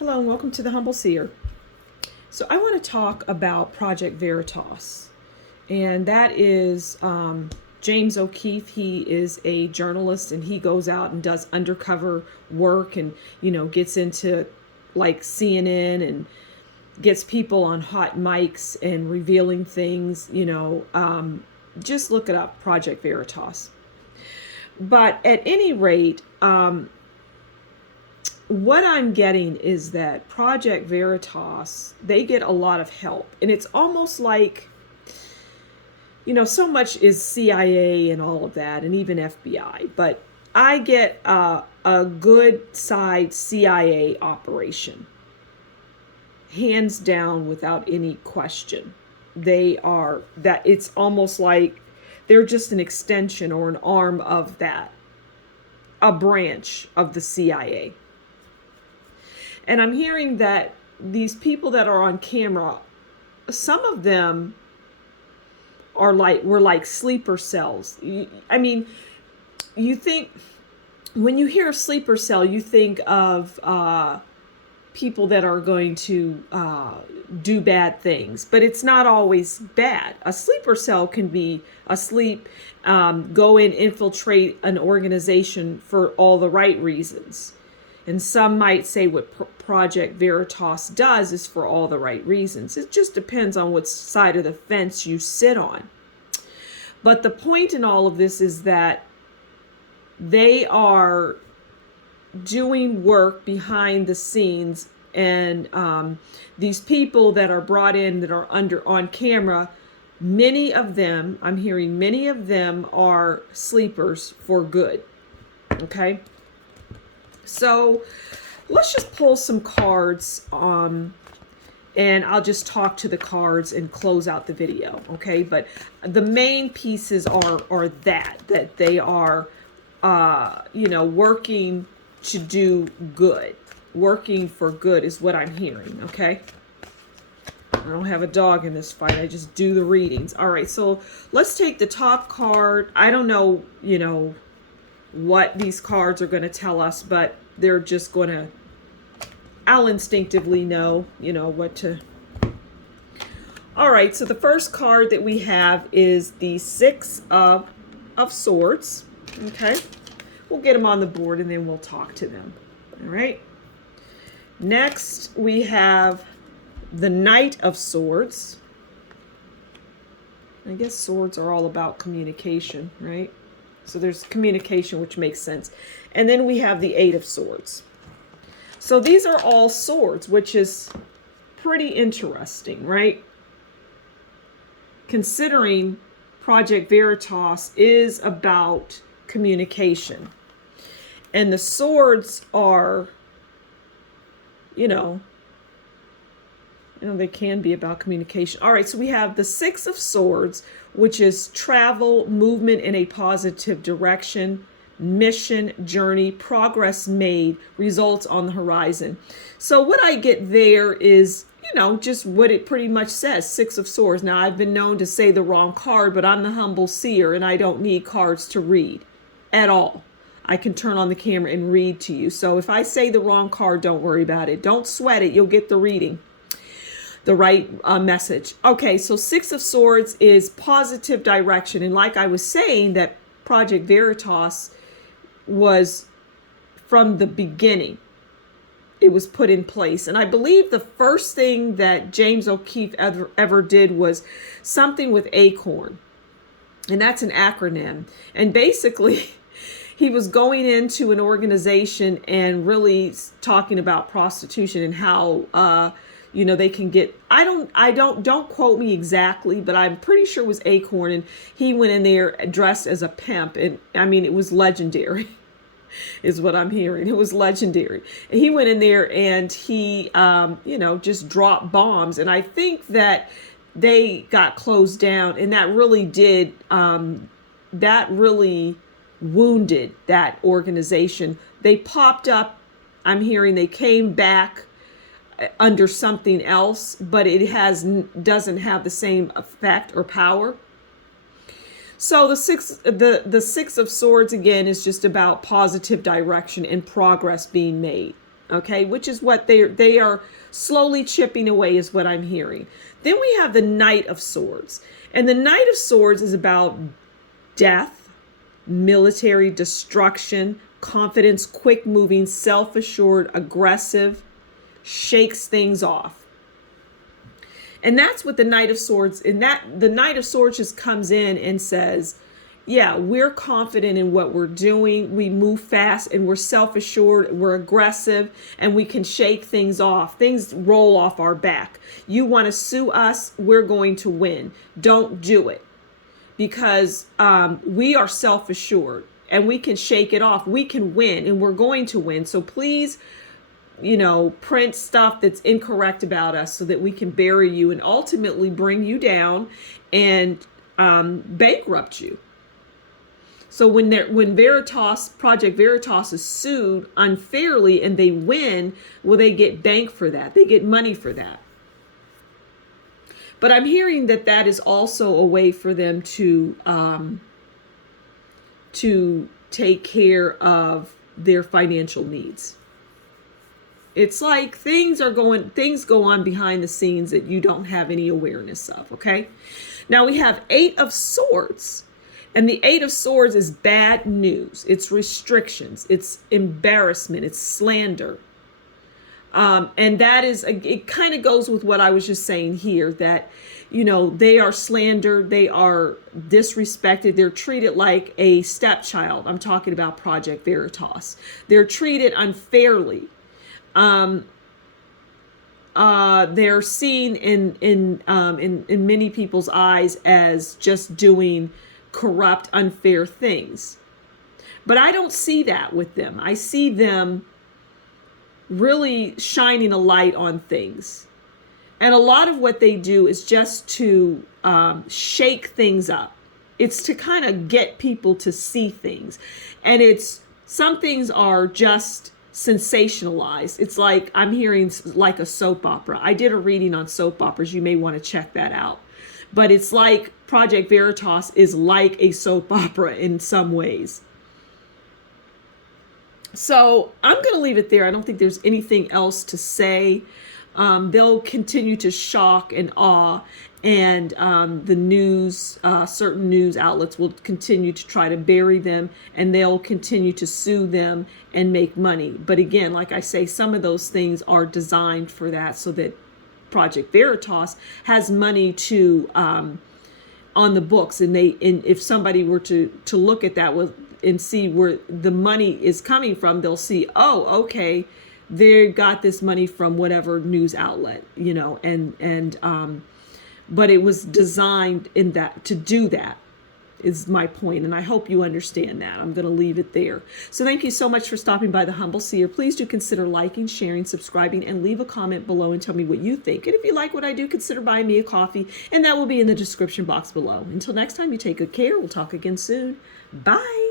Hello and welcome to the Humble Seer. So I want to talk about Project Veritas, and that is James O'Keefe. He is a journalist, and he goes out and does undercover work, and gets into like CNN and gets people on hot mics and revealing things. Just look it up, Project Veritas. But at any rate, what I'm getting is that Project Veritas, they get a lot of help. And it's almost like, so much is CIA and all of that, and even FBI. But I get a good side CIA operation, hands down, without any question. They are that it's almost like they're just an extension or an arm of that, a branch of the CIA. And I'm hearing that these people that are on camera, some of them were like sleeper cells. You think, when you hear sleeper cell, you think of people that are going to do bad things, but it's not always bad. A sleeper cell can be asleep, go in, infiltrate an organization for all the right reasons. And some might say what Project Veritas does is for all the right reasons. It just depends on what side of the fence you sit on. But the point in all of this is that they are doing work behind the scenes, and these people that are brought in that are on camera, many of them, I'm hearing many of them are sleepers for good. Okay? So let's just pull some cards, and I'll just talk to the cards and close out the video, okay? But the main pieces are that they are, working to do good. Working for good is what I'm hearing, okay? I don't have a dog in this fight. I just do the readings. All right, so let's take the top card. I don't know, what these cards are going to tell us, but they're just going to, I'll instinctively know, what to. All right, so the first card that we have is the Six of Swords. Okay, we'll get them on the board and then we'll talk to them. All right. Next, we have the Knight of Swords. I guess swords are all about communication, right? So there's communication, which makes sense. And then we have the Eight of Swords. So these are all swords, which is pretty interesting, right? Considering Project Veritas is about communication. And the swords are, they can be about communication. All right, so we have the Six of Swords, which is travel, movement in a positive direction, mission, journey, progress made, results on the horizon. So what I get there is, just what it pretty much says, Six of Swords. Now, I've been known to say the wrong card, but I'm the Humble Seer, and I don't need cards to read at all. I can turn on the camera and read to you. So if I say the wrong card, don't worry about it. Don't sweat it. You'll get the reading. The right message. Okay, so Six of Swords is positive direction. And like I was saying, that Project Veritas was from the beginning. It was put in place. And I believe the first thing that James O'Keefe ever did was something with ACORN. And that's an acronym. And basically, he was going into an organization and really talking about prostitution and how they can get, don't quote me exactly, but I'm pretty sure it was ACORN, and he went in there dressed as a pimp. And it was legendary is what I'm hearing. It was legendary. And he went in there and he, just dropped bombs. And I think that they got closed down, and that really did, that really wounded that organization. They popped up. I'm hearing they came back under something else, but it doesn't have the same effect or power. So the Six of Swords again is just about positive direction and progress being made. okay, which is what they are slowly chipping away, is what I'm hearing. Then we have the Knight of Swords. And the Knight of Swords is about death, military destruction, confidence, quick moving, self-assured, aggressive, shakes things off. And that's what the Knight of Swords, and that the Knight of Swords just comes in and says, yeah, we're confident in what we're doing. We move fast and we're self-assured, we're aggressive, and we can shake things off. Things roll off our back. You want to sue us, we're going to win. Don't do it, because we are self-assured and we can shake it off. We can win, and we're going to win. So please, print stuff that's incorrect about us so that we can bury you and ultimately bring you down and bankrupt you. So when Project Veritas is sued unfairly and they win, well, they get banked for that. They get money for that. But I'm hearing that is also a way for them to take care of their financial needs. It's like things go on behind the scenes that you don't have any awareness of, okay? Now we have 8 of Swords. And the 8 of Swords is bad news. It's restrictions. It's embarrassment. It's slander. And that is, it kind of goes with what I was just saying here, that, they are slandered. They are disrespected. They're treated like a stepchild. I'm talking about Project Veritas. They're treated unfairly. They're seen in many people's eyes as just doing corrupt, unfair things. But I don't see that with them. I see them really shining a light on things. And a lot of what they do is just to shake things up. It's to kind of get people to see things. And some things are just sensationalized. It's like, I'm hearing like a soap opera. I did a reading on soap operas. You may want to check that out. But it's like Project Veritas is like a soap opera in some ways. So I'm going to leave it there. I don't think there's anything else to say. They'll continue to shock and awe, and the news, certain news outlets will continue to try to bury them, and they'll continue to sue them and make money. But again, like I say, some of those things are designed for that, so that Project Veritas has money to on the books, and if somebody were to look at that and see where the money is coming from, they'll see, oh, okay, they got this money from whatever news outlet, but it was designed in that to do that, is my point, and I hope you understand that. I'm going to leave it there. So thank you so much for stopping by the Humble Seer. Please do consider liking, sharing, subscribing, and leave a comment below and tell me what you think. And if you like what I do, consider buying me a coffee, and that will be in the description box below. Until next time, you take good care. We'll talk again soon. Bye.